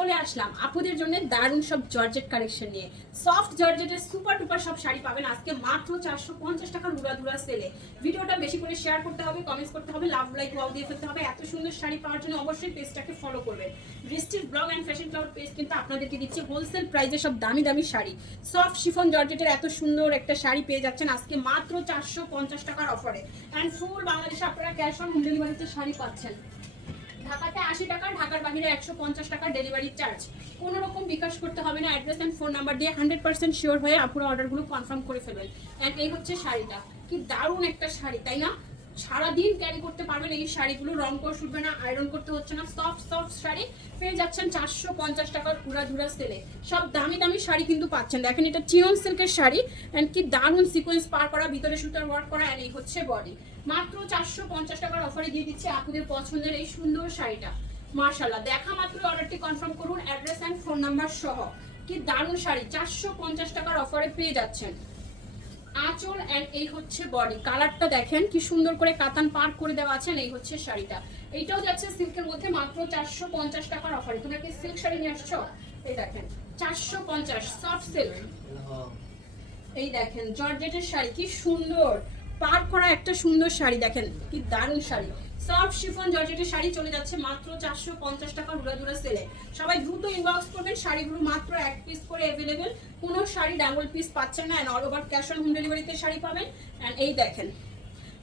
চলে আসলাম আপুদের জন্য দারুণ সব জর্জেট কালেকশন নিয়ে। সফট জর্জেটের সুপার ডুপার সব শাড়ি পাবেন আজকে মাত্র 450 টাকার উড়াধুরা সেলে। ভিডিওটা বেশি করে শেয়ার করতে হবে, কমেন্টস করতে হবে, লাভ লাইক ওয়াও দিয়ে ফেলতে হবে। এত সুন্দর শাড়ি পাওয়ার জন্য অবশ্যই পেজটাকে ফলো করবেন। বৃষ্টির blog and fashion cloud page কিন্তু আপনাদেরকে দিচ্ছে হোলসেল প্রাইসে সব দামি দামি শাড়ি। সফট শিফন জর্জেটের এত সুন্দর একটা শাড়ি পেয়ে যাচ্ছেন আজকে মাত্র 450 টাকার অফারে। অ্যান্ড ফুল বাংলাদেশে আপনারা ক্যাশ অন হোম ডেলিভারিতে শাড়ি পাচ্ছেন। ঢাকাতে 80 টাকা, ঢাকার বাইরে 150 টাকা ডেলিভারি চার্জ। কোনো রকম বিকাশ করতে হবে না। অ্যাড্রেস এন্ড ফোন নাম্বার দিয়ে 100% শিওর হয়ে আপুরা অর্ডারগুলো কনফার্ম করে ফেলবেন। এন্ড এই হচ্ছে শাড়িটা, কি দারুণ একটা শাড়ি তাই না? সারাদিন ক্যারি করতে পারবেন এই শাড়িগুলো, রং করে শুটবে না, আয়রন করতে হচ্ছে না। সফট সফট শাড়ি পেয়ে যাচ্ছেন 450 টাকার উড়াধুরা সেলে। সব দামি দামি শাড়ি কিন্তু পাচ্ছেন। দেখেন এটা চিয়ন সিল্কের শাড়ি এন্ড কি দারুণ সিকোয়েন্স পার করা, ভিতরে সুতার ওয়ার্ক করা। এন্ড এই হচ্ছে বডি। মাত্র 450 টাকার অফারে দিয়ে দিচ্ছে আপুদের পছন্দের এই সুন্দর শাড়িটা। মাশাআল্লাহ, দেখা মাত্র অর্ডারটি কনফার্ম করুন অ্যাড্রেস এন্ড ফোন নাম্বার সহ। কি দারুণ শাড়ি 450 টাকার অফারে পেয়ে যাচ্ছেন। আঁচল এন্ড এই হচ্ছে বডি। কালারটা দেখেন কি সুন্দর করে কাতান পার করে দেওয়া আছে। এই হচ্ছে শাড়িটা, এইটাও যাচ্ছে সিল্কের মধ্যে মাত্র 450 টাকার অফারে। তোমরা কি সিল্ক শাড়ি নিয়ে আসছো? এই দেখেন 450 সফট সিল্ক। এই দেখেন জর্জেটের শাড়ি, কি সুন্দর পার করা একটা সুন্দর শাড়ি। দেখেন কি দারুণ শাড়ি। সফট শিফন জর্জেটের শাড়ি চলে যাচ্ছে মাত্র 450 টাকা উড়াধুরা সেলে। সবাই দ্রুত ইনবক্স করবেন। শাড়িগুলো মাত্র এক পিস করে অ্যাভেলেবেল, কোনো শাড়ি ডাবল পিস পাচ্ছেন না। All over cash on home ডেলিভারিতে শাড়ি পাবেন। অ্যান্ড এই দেখেন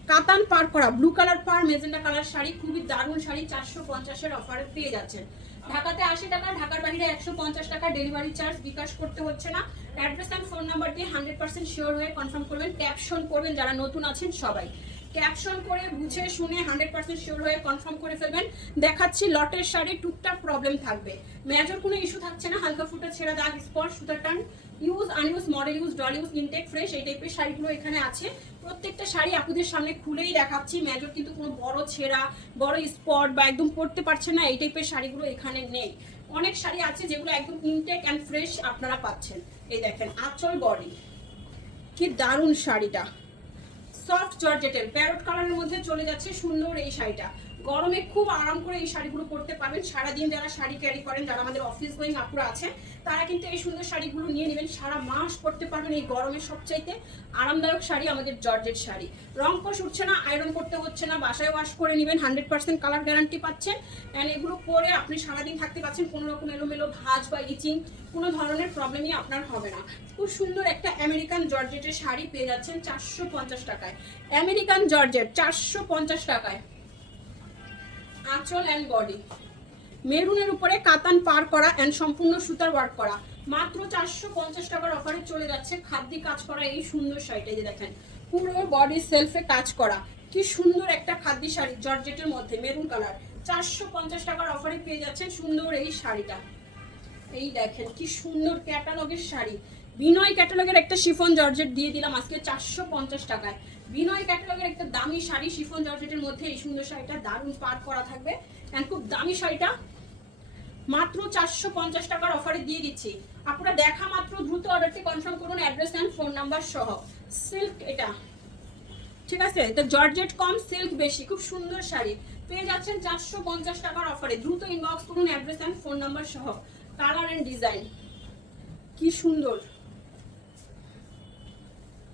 কাতান পার করা ব্লু কালার পার মেজেন্টা কালার শাড়ি, খুবই দারুণ শাড়ি 450-এর অফারে পেয়ে যাচ্ছেন। ঢাকাতে 80 টাকা, ঢাকার বাইরে 150 টাকা ডেলিভারি চার্জ, বিকাশ করতে হচ্ছে না। অ্যাড্রেস এন্ড ফোন নাম্বার দিয়ে 100% শিওর হয়ে কনফার্ম করবেন। ক্যাপশন করবেন, যারা নতুন আছেন সবাই ক্যাপশন করে বুঝে শুনে 100% শিওর হয়ে কনফার্ম করে ফেলবেন। দেখাচ্ছি লটের শাড়ি, টুকটাক প্রবলেম থাকবে, মেজর কোনো ইস্যু থাকছে না। হালকা ফুটা ছেঁড়া দাগ, স্পট, সুতার টান, use unuse, model use, doll use, intact, fresh, এই টাইপের শাড়িগুলো এখানে আছে। প্রত্যেকটা শাড়ি আপুদের সামনে খুলেই দেখাচ্ছি। মেজর কিন্তু কোনো বড় ছেঁড়া, বড় স্পট বা একদম পরতে পারছে না এই টাইপের শাড়িগুলো এখানে নেই। অনেক শাড়ি আছে যেগুলো একদম ইনটেক অ্যান্ড ফ্রেশ আপনারা পাচ্ছেন। এই দেখেন আঁচল বডি, কি দারুণ শাড়িটা। সফট জর্জেটের প্যারট কালারের মধ্যে চলে যাচ্ছে সুন্দর এই শাড়িটা। গরমে খুব আরাম করে এই শাড়িগুলো পরতে পারবেন। সারাদিন যারা শাড়ি ক্যারি করেন, যারা আমাদের অফিস গোয়িং আপুরা আছে, তারা কিন্তু এই সুন্দর শাড়িগুলো নিয়ে নেবেন। সারা মাস পরতে পারবেন। এই গরমের সবচাইতে আরামদায়ক শাড়ি আমাদের জর্জেট শাড়ি। রং কষ উঠছে না, আয়রন করতে হচ্ছে না, বাসায় ওয়াশ করে নেবেন, 100% কালার গ্যারান্টি পাচ্ছেন। অ্যান্ড এগুলো পরে আপনি সারাদিন থাকতে পাচ্ছেন। কোনো রকম এলোমেলো ভাঁজ বা ইচিং কোনো ধরনের প্রবলেমই আপনার হবে না। খুব সুন্দর একটা আমেরিকান জর্জেটের শাড়ি পেয়ে যাচ্ছেন 450 টাকায়। আমেরিকান জর্জেট 450 টাকায়। আঁচল অ্যান্ড বডি মেরুনের উপরে কাতান পার করা অ্যান্ড সম্পূর্ণ সুতার ওয়ার্ক করা। মাত্র 450 টাকার অফারে চলে যাচ্ছে খাদ্যি কাজ করা এই সুন্দর শাড়িটা। যে দেখেন পুরো বডি সেলফে কাজ করা, কি সুন্দর একটা খাদ্যি শাড়ি জর্জেটের মধ্যে মেরুন কালার। 450 টাকার অফারে পেয়ে যাচ্ছেন সুন্দর এই শাড়িটা। এই দেখেন কি সুন্দর ক্যাটালগের শাড়ি। বিনয় ক্যাটালগের একটা শিফন জর্জেট দিয়ে দিলাম আজকে 450 টাকায়। বিনয় ক্যাটালগের একটা দামি শাড়ি শিফন জর্জেটের মধ্যে এই সুন্দর শাড়িটা দারুণ পার করা থাকবে। এন্ড খুব দামি শাড়িটা মাত্র 450 টাকার অফারে দিয়ে দিচ্ছি। আপনারা দেখা মাত্র দ্রুত অর্ডারটি কনফার্ম করুন অ্যাড্রেস এন্ড ফোন নাম্বার সহ। সিল্ক এটা, ঠিক আছে? তো জর্জেট কম, সিল্ক বেশি। খুব সুন্দর শাড়ি পেয়ে যাচ্ছেন 450 টাকার অফারে। দ্রুত ইনবক্স করুন অ্যাড্রেস এন্ড ফোন নাম্বার সহ। কালার এন্ড ডিজাইন কি সুন্দর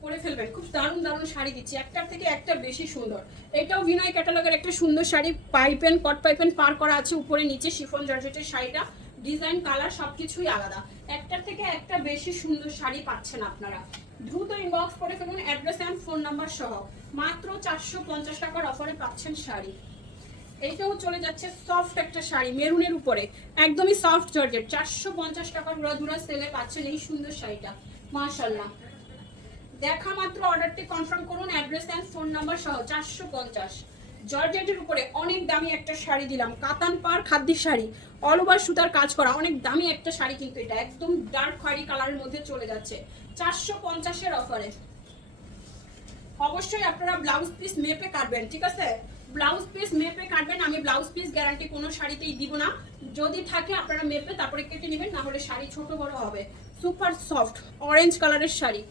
করে ফেলবেন। খুব দারুণ দারুণ শাড়ি দিচ্ছি, একটার থেকে একটা বেশি সুন্দর। এটাও বিনয় ক্যাটালগের একটা সুন্দর শাড়ি, পাইপেন কট পাইপেন পার করা আছে উপরে নিচে। শিফন জর্জেটের শাড়িটা ডিজাইন কালার সবকিছুই আলাদা। একটার থেকে একটা বেশি সুন্দর শাড়ি পাচ্ছেন আপনারা। দ্রুত ইনবক্স করে ফেলুন অ্যাড্রেস এন্ড ফোন নাম্বার সহ। মাত্র 450 টাকার অফারে পাচ্ছেন শাড়ি। এইটাও চলে যাচ্ছে সফট একটা শাড়ি মেরুনের উপরে, একদমই সফট জর্জেট। 450 টাকার উড়াধুরা সেলে পাচ্ছেন এই সুন্দর শাড়িটা। মাশাআল্লাহ, দেখা মাত্র অর্ডারটি কনফার্ম করুন অ্যাড্রেস এন্ড ফোন নাম্বার সহ। 450 জর্জেটের উপরে অনেক দামি একটা শাড়ি দিলাম, কাতান পার খাদ্যি শাড়ি, অল ওভার সুতার কাজ করা। অনেক দামি একটা শাড়ি কিন্তু এটা একদম ডার্ক খয়েরি কালারের মধ্যে চলে যাচ্ছে 450-এর অফারে। অবশ্যই আপনারা ব্লাউজ পিস মেপে কাটবেন, ঠিক আছে? ব্লাউজ পিস মেপে কাটবেন। আমি ব্লাউজ পিস গ্যারান্টি কোনো শাড়িতেই দিব না। যদি থাকে আপনারা মেপে তারপরে কেটে নেবেন, না হলে শাড়ি ছোট বড় হবে। সুপার সফট অরেঞ্জ কালারের শাড়ি,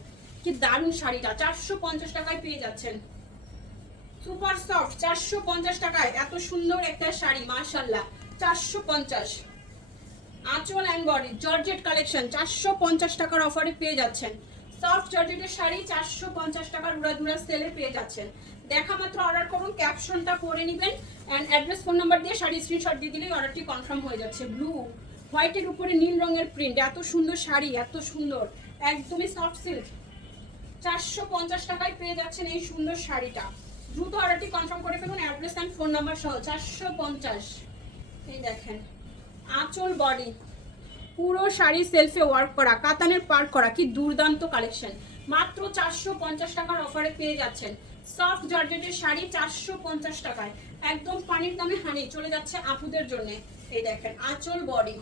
কি দারুণ শাড়িটা 450 টাকায় পেয়ে যাচ্ছেন। সুপার সফট 450 টাকায় এত সুন্দর একটা শাড়ি, মাশাআল্লাহ 450। আঁচল অ্যান্ড বডি জর্জেট কালেকশন 450 টাকার অফারে পেয়ে যাচ্ছেন। সফট জর্জেটের শাড়ি 450 টাকার উড়াধুরা সেলে পেয়ে যাচ্ছেন। দেখা মাত্র অর্ডার করুন, ক্যাপশনটা পড়ে নেবেন অ্যান্ড অ্যাড্রেস ফোন নাম্বার দিয়ে শাড়ি স্ক্রিনশট দিয়ে দিলেই অর্ডারটি কনফার্ম হয়ে যাচ্ছে। ব্লু হোয়াইটের উপরে নীল রঙের প্রিন্ট, এত সুন্দর শাড়ি, এত সুন্দর, একদমই সফট সিল্ক। 450 টাকায় পেয়ে যাচ্ছেন এই সুন্দর শাড়িটা। দ্রুত অর্ডারটি কনফার্ম করে ফেলুন, অ্যাড্রেস অ্যান্ড ফোন নাম্বার সহ। 450। এই দেখেন আঁচল বডি পুরো শাড়ি সেলফে ওয়ার্ক করা, কাতানের পার্ক করা, কি দুর্দান্ত কালেকশন। মাত্র 450 টাকার অফারে পেয়ে যাচ্ছেন সফট জর্জেটের শাড়ি 450 টাকায়। একদম পানির দামে হানি চলে যাচ্ছে আপুদের জন্য। এই দেখেন আঁচল বডি।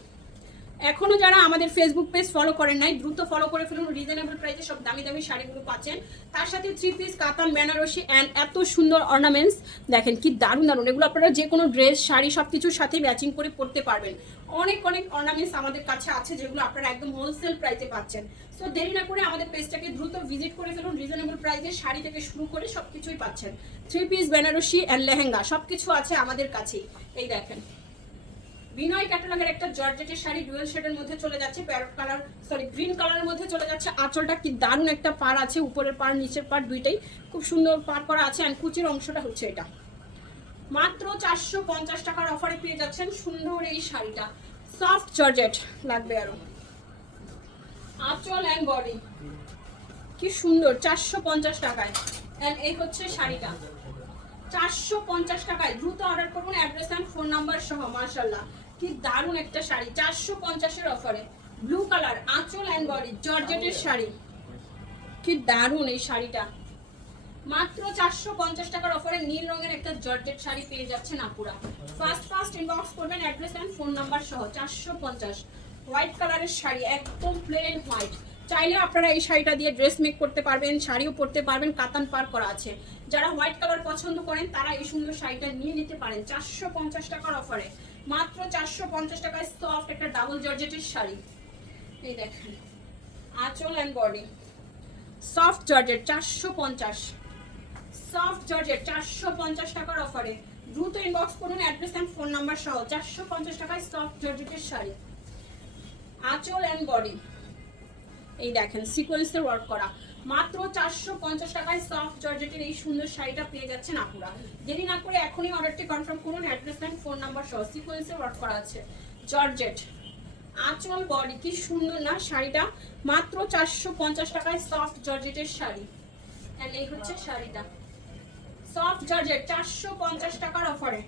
এখনো যারা আমাদের ফেসবুক পেজ ফলো করেন নাই দ্রুত ফলো করে ফেলুন, রিজনেবল প্রাইসে সব দামি দামি শাড়িগুলো পাচ্ছেন। তার সাথে 3 পিস কাতান বেনারসি অ্যান্ড এত সুন্দর অর্নামেন্টস দেখেন কি দারুণ দারুণ। এগুলো আপনারা যে কোনো ড্রেস শাড়ি সব কিছুর সাথে ম্যাচিং করে পরতে পারবেন। অনেক অনেক অর্নামেন্টস আমাদের কাছে আছে যেগুলো আপনারা একদম হোলসেল প্রাইসে পাচ্ছেন। সো দেরি না করে আমাদের পেজটাকে দ্রুত ভিজিট করে ফেলুন, রিজনেবল প্রাইসে শাড়ি থেকে শুরু করে সব কিছুই পাচ্ছেন। 3 পিস বেনারসি অ্যান্ড লেহেঙ্গা সব কিছু আছে আমাদের কাছেই। এই দেখেন বিনয় ক্যাটালগের একটা জর্জেটের শাড়ি ডুয়েল শেডের মধ্যে চলে যাচ্ছে, প্যারট কালার গ্রিন কালারের মধ্যে চলে যাচ্ছে। আঁচলটা কি দারুণ একটা পার আছে, উপরের পার নিচের পার দুইটাই খুব সুন্দর পার করা আছে অ্যান্ড কুচির অংশটা হচ্ছে এটা। মাত্র 450 টাকার অফারে পেয়ে যাচ্ছেন সুন্দর এই শাড়িটা। সফট জর্জেট লাগবে আরো। আঁচল অ্যান্ড বডি কি সুন্দর 450 টাকায়। অ্যান্ড এই হচ্ছে শাড়িটা 450 টাকায়। দ্রুত অর্ডার করুন, অ্যাড্রেস অ্যান্ড ফোন নাম্বার সহ। মাশাআল্লাহ কি দারুণ একটা শাড়ি 450 এর অফারে। ব্লু কালার আঁচল অ্যান্ড বডি জর্জেটের শাড়ি, কি দারুণ এই শাড়িটা। মাত্র 450 টাকার অফারে নীল রঙের একটা জর্জেট শাড়ি পেয়ে যাচ্ছেন আপুরা। ফার্স্ট ইনবক্স করবেন অ্যাড্রেস অ্যান্ড ফোন নাম্বার সহ। 450 হোয়াইট কালারের শাড়ি, একদম প্লেন হোয়াইট। চাইলে আপনারা এই শাড়িটা দিয়ে ড্রেস মেক করতে পারবেন, শাড়িও পরতে পারবেন, কাতান পার করা আছে। যারা হোয়াইট কালার পছন্দ করেন তারা এই সুন্দর শাড়িটা নিয়ে নিতে পারেন 450 টাকার অফারে। মাত্র 450 টাকায় সফট একটা ডাবল জর্জেটের শাড়ি। এই দেখেন আঁচল and body soft georgette 450। Soft georgette 450 টাকার অফারে। দ্রুত ইনবক্স করুন অ্যাড্রেস অ্যান্ড ফোন নাম্বার সহ। 450 টাকায় সফট জর্জেটের শাড়ি আঁচল অ্যান্ড বডি। এই দেখেন সিকোয়েন্সের ওয়ার্ক করা। মাত্র 450 টাকায় সফট জর্জেটের এই সুন্দর শাড়িটা পেয়ে যাচ্ছেন আপুরা। দেরি না করে এখনই অর্ডারটি কনফার্ম করুন, অ্যাড্রেস অ্যান্ড ফোন নাম্বার সহ। সিকোয়েন্সের ওয়ার্ক করা আছে জর্জেট আঁচল বডি, কি সুন্দর না শাড়িটা। মাত্র 450 টাকায় সফট জর্জেটের শাড়ি। এন্ড এই হচ্ছে শাড়িটা সফট জর্জেট 450 টাকার অফারে।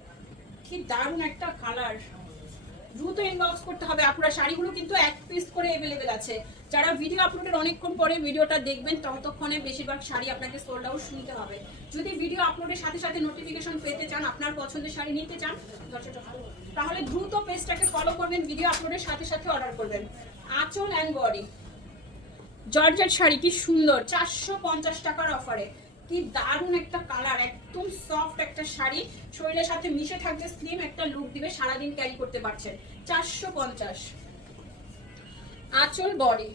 কি দারুণ একটা কালার। দ্রুত ইনবক্স করতে হবে আপুরা। শাড়িগুলো কিন্তু 1 পিস করে अवेलेबल আছে। যারা ভিডিও আপলোডের অনেকক্ষণ পরে ভিডিওটা দেখবেন ততক্ষণে বেশিরভাগ শাড়ি আপনাকে সোল্ড আউট শুনতে হবে। যদি ভিডিও আপলোডের সাথে সাথে নোটিফিকেশন পেতে চান, আপনার পছন্দের শাড়ি নিতে চান, তাহলে দ্রুত পেজটাকে ফলো করবেন, ভিডিও আপলোডের সাথে সাথে অর্ডার করবেন। আঁচল অ্যান্ড বডি জর্জেট শাড়ি, কি সুন্দর 450 টাকার অফারে। কি দারুণ একটা কালার, একদম সফট একটা শাড়ি, শরীরের সাথে মিশে থাকবে, স্লিম একটা লুক দিবে, সারাদিন ক্যারি করতে পারছেন। 450 আঁচল বডি।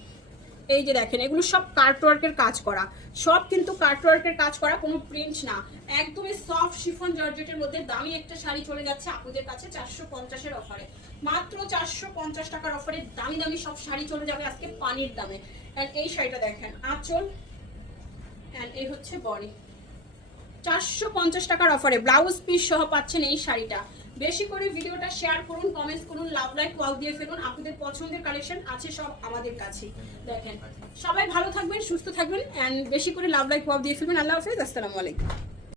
এই যে দেখেন এগুলো সব কাটওয়ার্কের কাজ করা, সব কিন্তু কাটওয়ার্কের কাজ করা, কোনো প্রিন্ট না, একদমই সফট শিফন জর্জেটের মধ্যে দামি একটা শাড়ি চলে যাচ্ছে আপনাদের কাছে 450 এর অফারে। মাত্র 450 টাকার অফারে দামি দামি সব শাড়ি চলে যাবে আজকে পানির দামে। এন্ড এই শাড়িটা দেখেন আঁচল এন্ড এই হচ্ছে বডি। 450 টাকার অফারে ব্লাউজ পিস সহ পাচ্ছেন এই শাড়িটা। বেশি করে ভিডিওটা শেয়ার করুন, কমেন্টস করুন, লাভ লাইক ওয়াও দিয়ে ফেলুন। আপনাদের পছন্দের কালেকশন আছে সব আমাদের কাছে। দেখেন সবাই ভালো থাকবেন, সুস্থ থাকবেন এন্ড বেশি করে লাভ লাইক ওয়াও দিয়ে ফেলবেন। আল্লাহ হাফেজ, আসসালামু আলাইকুম।